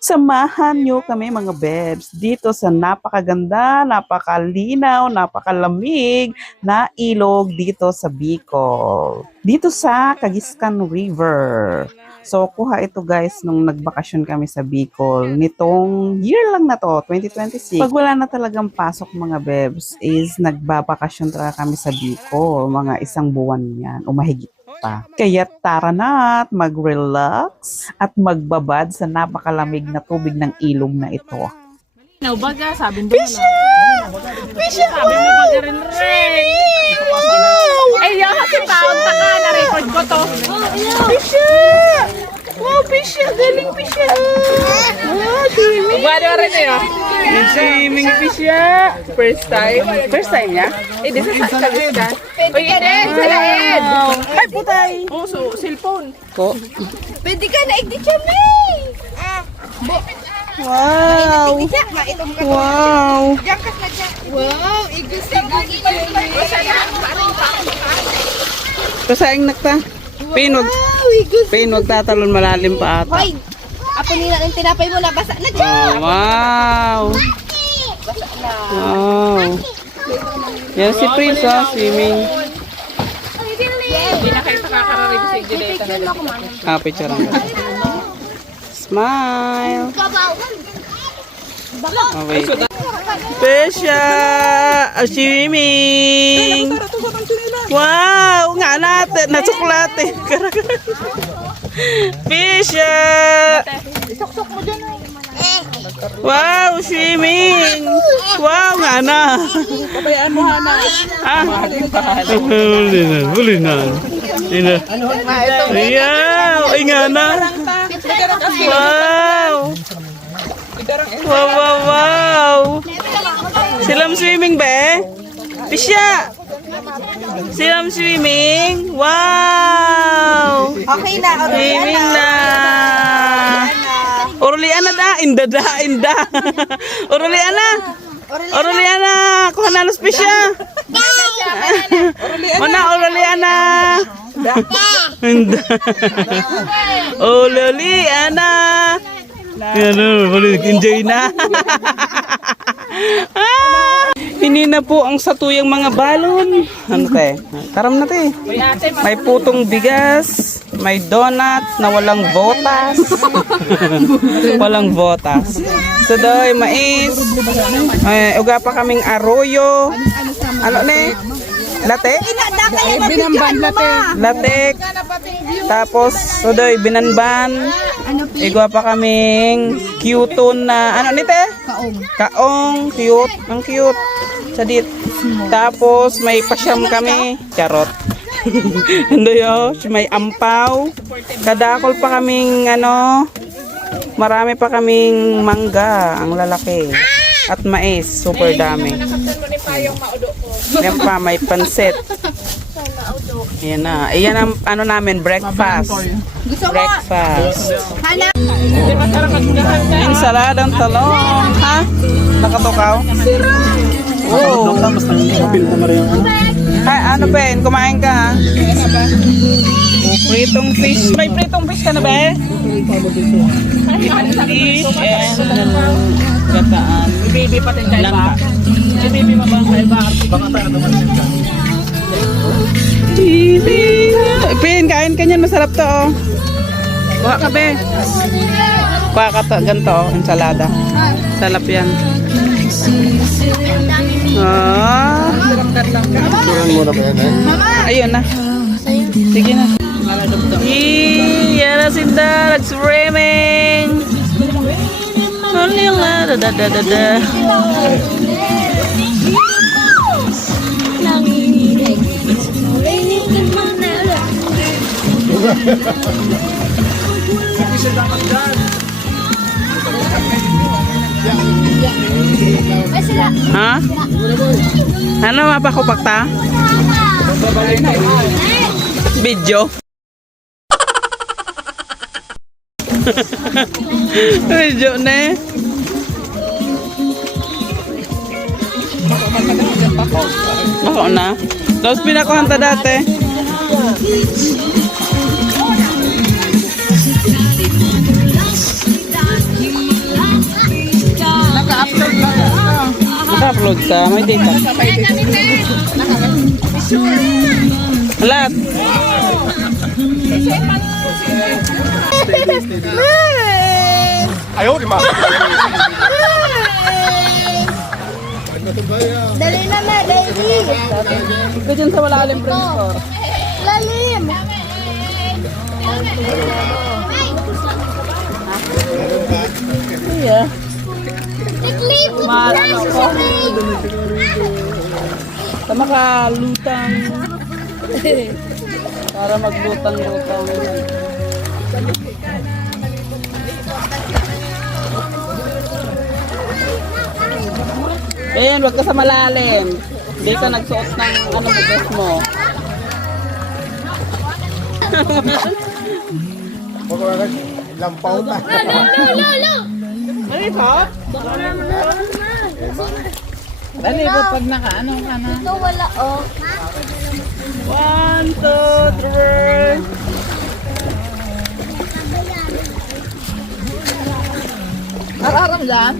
Samahan nyo kami mga bebs dito sa napakaganda, napakalinaw, napakalamig na ilog dito sa Bicol. Dito sa Kagiskan River. So kuha ito guys nung nagbakasyon kami sa Bicol. Nitong year lang na to, 2026. Pag wala na talagang pasok mga bebs is nagbabakasyon talaga kami sa Bicol. Mga isang buwan yan o mahigit pa. Kaya tara na at mag-relax at magbabad sa napakalamig na tubig ng ilog na ito. Baga, sabi mo Pisha! Sabi mo baga rin. Ay, yung kasi taon taka, na-record ko to. Pisha! Wow, Pisha! Galing Pisha! Wow, swimming! Bado rin eh, oh. Swimming Pisha! First time. First time niya? Eh, di sa Kagiskan. Uy, Eden! Sila Ed! Ay, putay! Oh, so, cellphone. Ko? Pwede ka na igdityan na eh! Wow! Wow! Wow! Kasaing nakta. Pinwag tatalon malalim pa ata. Hoy! Apo nila ng tinapay mo na basa na dyan! Oh, wow! Basa na. Wow! Yan si Prince swimming. Hindi na kayo nakakararing sa Igdileta na lang. Picture lang. Smile! Oh, wait. Pesha! Swimming! Wow! Nga natin! Natsuklate! Pesha! Wow! Swimming! Wow! Nga na! Pabayaan mo, Hana. Huli na. Ayaw! Ay nga na! Wow! Wow, wow, wow! Silam swimming be? Pisya! Silam swimming? Wow! Okay na, Swimming na! Urulian na da! Inda da! Inda! Urulian na! Urulian na! Kuha na los pisya! Mana urulian na! Inda! Urulian na! Yan, enjoy na. Hindi na po ang satuyang mga balon. Ano te? Taram na te. May putong bigas, may donut na walang botas. Walang botas. So doy, mais. May uga pa kaming arroyo. Ano ne? Latte? Binamban latte. Latek. Tapos, sudoy, binanban. Igwa pa kaming cute na, ano nite? Kaong. Cute. Ang cute. Sadit. Tapos, may pasyam kami. Charot. Hindi yun. May ampaw. Kadakol pa kaming, marami pa kaming mangga. Ang lalaki. At mais. Super dami. Yan pa, may pansit. Ayan na. Ayan ang namin, breakfast. Breakfast. Ensaladang talong. Ha? Nakatukaw? Oo. Ay, Ben? Kumain ka ha? Pritong fish. May pritong fish ka na ba? Fish and gataan. Baby pa din kayo ba? Baby mo ba kayo ba? Baka tayo naman siya. Pin, kain ka niyan. Masarap to, oh. Kuha ka, be. Kuha ka to. Ganito, oh. Ensalada. Salap yan. Ah. Ayun na. Sige na. Yan na sinda. Nag-swimming. Da. Ha? Ano mapakupak ta? Video? Video na. Bako na. Tapos pinakuhan ta dati. Naka-upload ka, may data. Alat. Dali na na, dali. Ito dyan sa malalim, friends ko. Lalim. Iya. Tiklip. Maano ko. Tama ka, lutang. Para maglutang-lutang. Ben, wag ka sa malalim. Hindi ka nagsuot ng ano mo, dress mo. Lampaw na. Ano ito? Dali ba pag naka-ano ka na? Ito wala, oh. 1, 2, 3. Araram lang.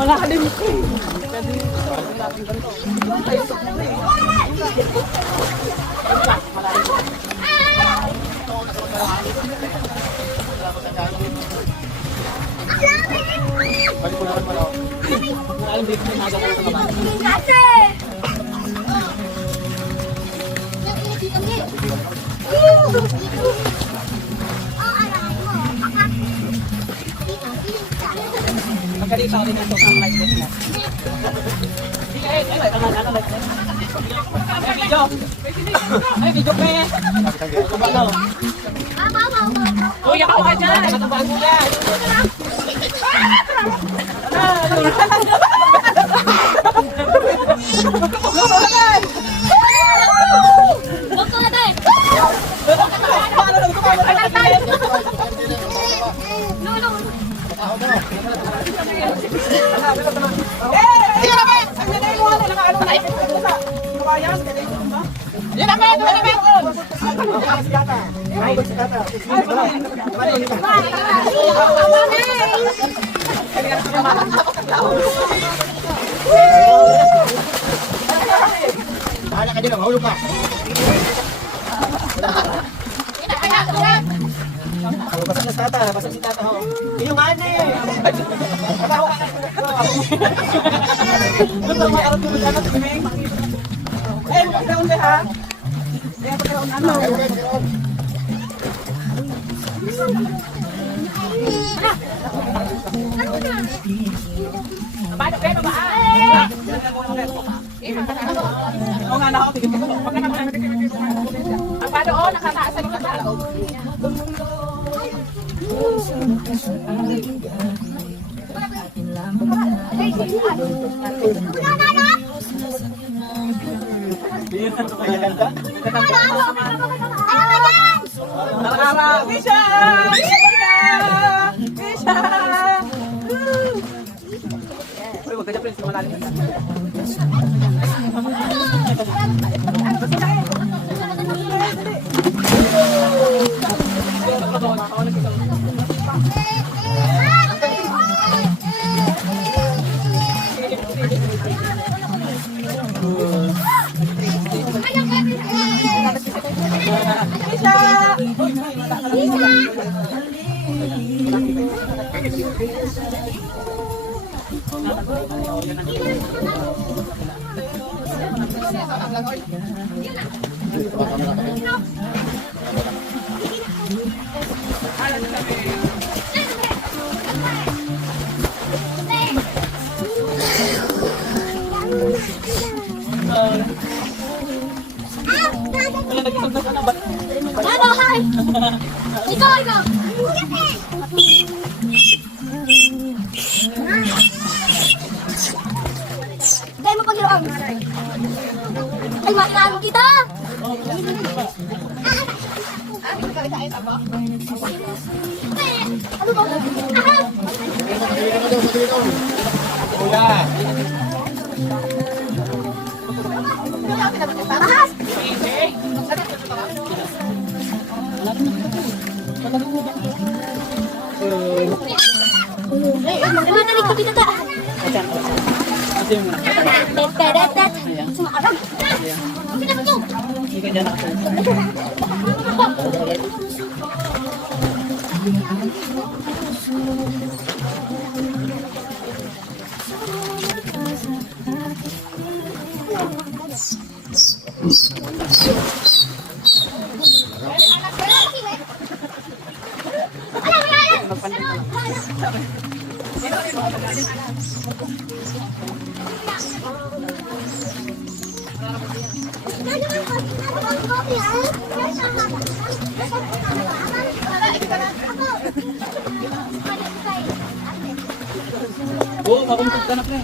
Malalim ko eh. Magkalita ko din ang sokang like this mo. Ay, video. Ay, video pa yan. Kuya ka ka dyan. Nakatubal mo yan. Bahala ka dyan, mahulog ka. Basag na si tata, basag si tata ho. Yung ano eh. Ano, hi! Ikaw, ikaw! Dahil mo pag-iroon. Ay, makinaano kita! Ano ba? Ahas! Narinig ko dito ta. Tetetet. Sumaarap. Pinapit mo. Oo, makumpit ka na pre.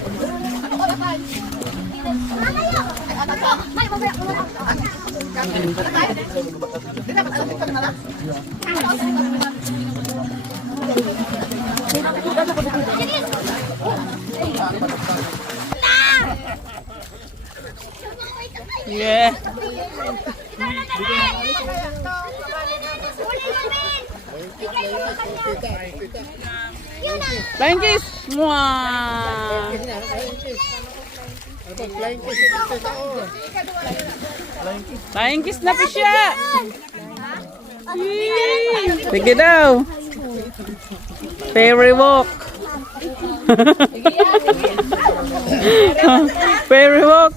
Yeah. Flying kiss! Mwah! Flying kiss na pisya! Sige daw! Fairy walk! Fairy walk!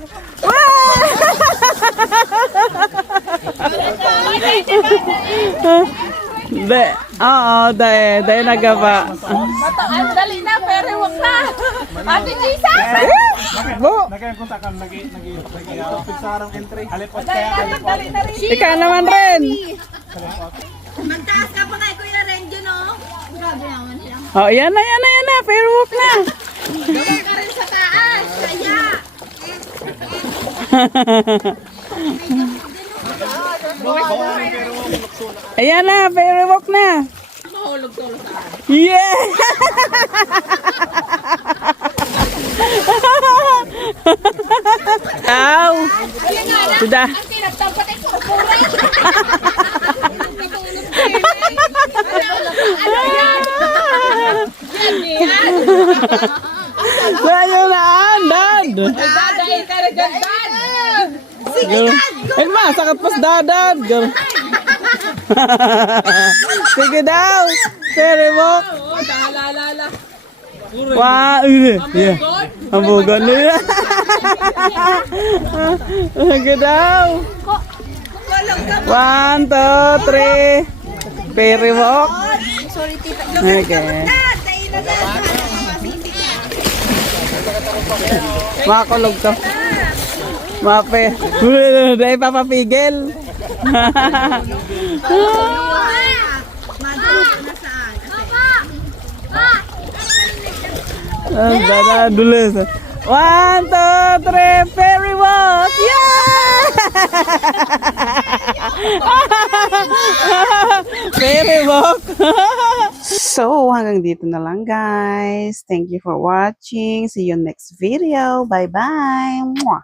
Dahil nagaba. Ang dali na, pero wag na. Ate Jesus! Nagkakuntakan, nag-pigsarang entry. Alipot kaya, alipot. Ikaw naman rin. Magtaas ka pa kay Kuya Renjo, no? Grabe naman siya. Oh, yan na. Fair walk na. Gawin ka rin sa taas. Kaya. Ayan na, fair walk na. Mahulog to sa taas. Yeah! Ow! Sudah. Ang tinagtampat ay kurkuray. Ano yan? Yan. Sa'yo na, dad! Dadain ka rin dyan, dad. Elma, sakit pas dadad. Sige daw. Fair walk. Oo, dahalalala. Wah, iya. Hambugan na yan. Sige daw. 1, 2, 3. Fair walk. Okay. Makulog to. Mape. Dahil papapigil. Dada dulu. 1, 2, 3, fairy walk. Yeah! Fairy walk. So, hanggang dito na lang guys. Thank you for watching. See you next video. Bye-bye. Mwah!